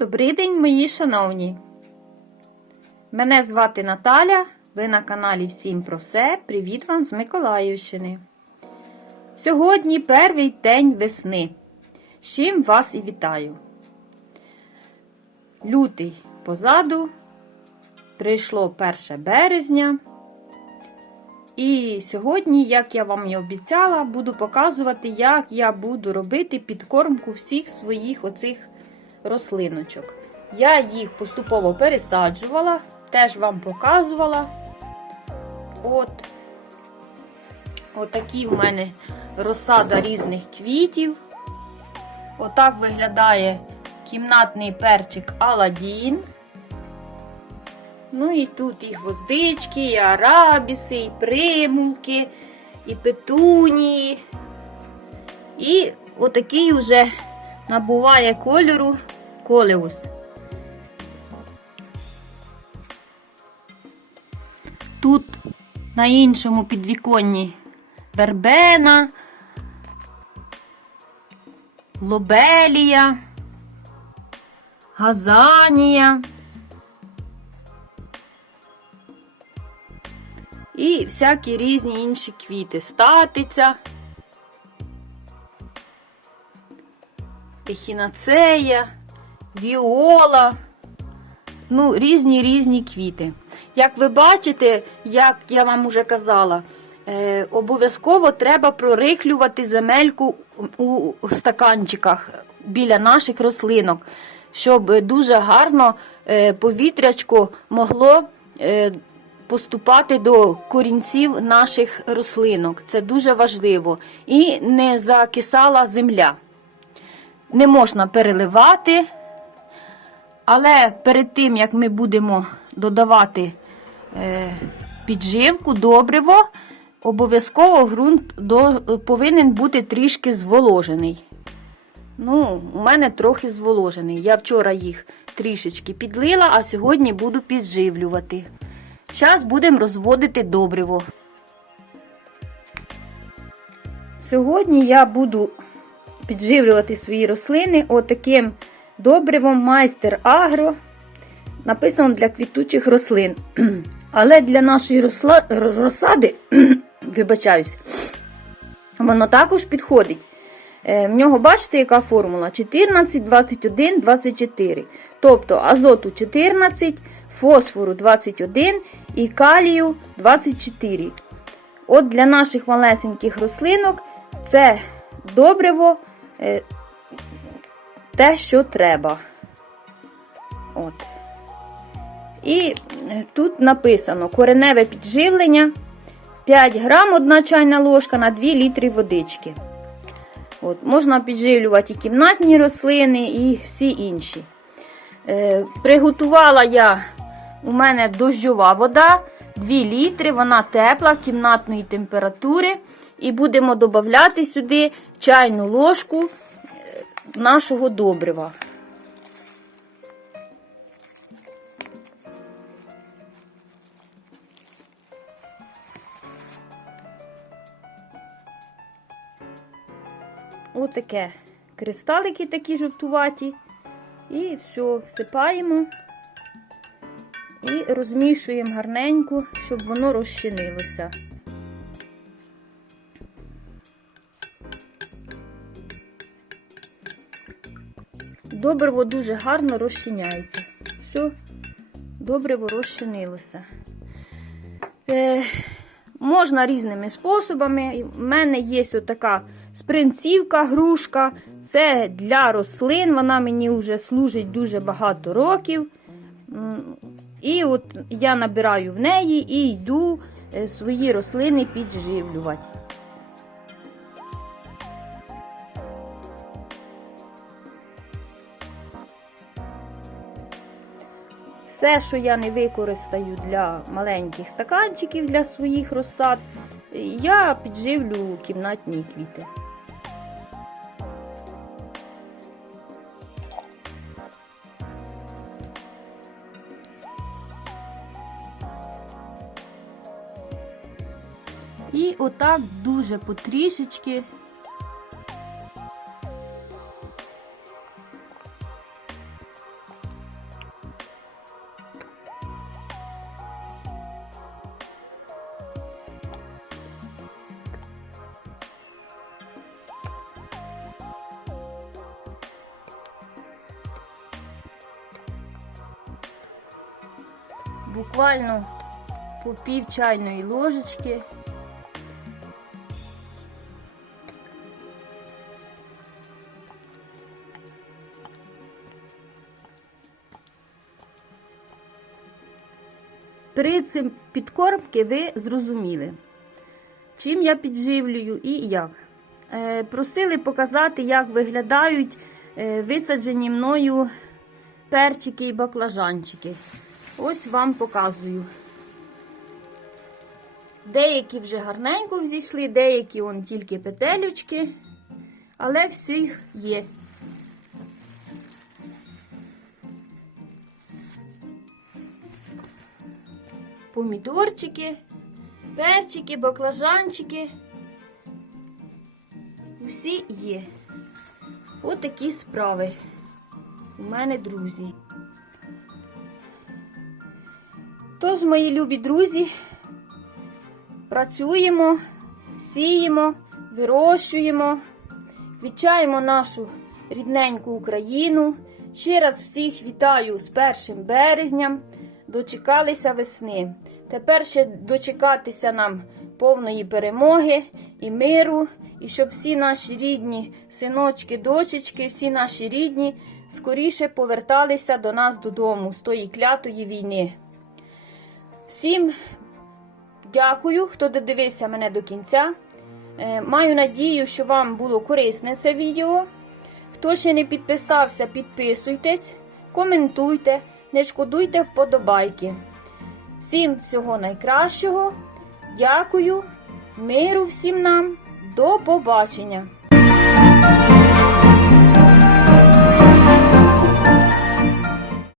Добрий день, мої шановні! Мене звати Наталя, ви на каналі Всім про все. Привіт вам з Миколаївщини. Сьогодні перший день весни. З чим вас і вітаю. Лютий позаду, прийшло 1 березня. І сьогодні, як я вам і обіцяла, буду показувати, як я буду робити підкормку всіх своїх оцих рослиночок. Я їх поступово пересаджувала, теж вам показувала. От Отакі в мене розсада різних квітів. Отак виглядає кімнатний перчик Аладдін. Ну і тут і гвоздички, і арабіси, і примулки, і петунії. І отакий вже набуває кольору колеус. Тут на іншому підвіконні вербена, лобелія, газанія. І всякі різні інші квіти. Статиця, ехінацея, віола, ну, різні різні квіти. Як ви бачите, як я вам уже казала, е, обов'язково треба прорихлювати земельку у стаканчиках біля наших рослинок, щоб дуже гарно е, повітрячко могло е, поступати до корінців наших рослинок. Це дуже важливо. І не закисала земля. Не можна переливати, але перед тим, як ми будемо додавати е, підживку, добриво, обов'язково ґрунт до, повинен бути трішки зволожений. Ну, у мене трохи зволожений. Я вчора їх трішечки підлила, а сьогодні буду підживлювати. Зараз будемо розводити добриво. Сьогодні я буду підживлювати свої рослини отаким добривом майстер Агро. Написано для квітучих рослин. Але для нашої росла... розсади, вибачаюсь, воно також підходить. Е, В нього, бачите, яка формула? 14, 21, 24. Тобто азоту 14, фосфору 21 і калію 24. От для наших малесеньких рослинок це добриво е, те, що треба. От. І е, тут написано кореневе підживлення 5 грам 1 чайна ложка на 2 літри водички. От, Можна підживлювати і кімнатні рослини, і всі інші. Е, Приготувала я, у мене дощова вода, 2 літри, вона тепла, кімнатної температури. І будемо додати сюди чайну ложку нашого добрива. Отаке кристалики такі жовтуваті. І все, всипаємо і розмішуємо гарненько, щоб воно розчинилося. Добриво дуже гарно розчиняється. Все, добриво розчинилося. Е, можна різними способами. У мене є отака спринцівка, грушка. Це для рослин, вона мені вже служить дуже багато років. І от я набираю в неї і йду е, свої рослини підживлювати. Все, що я не використаю для маленьких стаканчиків для своїх розсад, я підживлю кімнатні квіти. І отак дуже потрішечки буквально по пів чайної ложечки. При цим підкормки ви зрозуміли, чим я підживлюю і як. Е, просили показати, як виглядають е, висаджені мною перчики і баклажанчики. Ось вам показую. Деякі вже гарненько взійшли, деякі он тільки петелючки, але всі є. Помідорчики, перчики, баклажанчики. Усі є. Отакі справи. У мене друзі. Тож, мої любі друзі, працюємо, сіємо, вирощуємо, вітчаємо нашу рідненьку Україну. Ще раз всіх вітаю з 1 березням. Дочекалися весни. Тепер ще дочекатися нам повної перемоги і миру, і щоб всі наші рідні синочки, дочечки, всі наші рідні скоріше поверталися до нас додому з тої клятої війни. Всім дякую, хто додивився мене до кінця. Е, Маю надію, що вам було корисне це відео. Хто ще не підписався, підписуйтесь, коментуйте, не шкодуйте вподобайки. Всім всього найкращого. Дякую, миру всім нам, до побачення!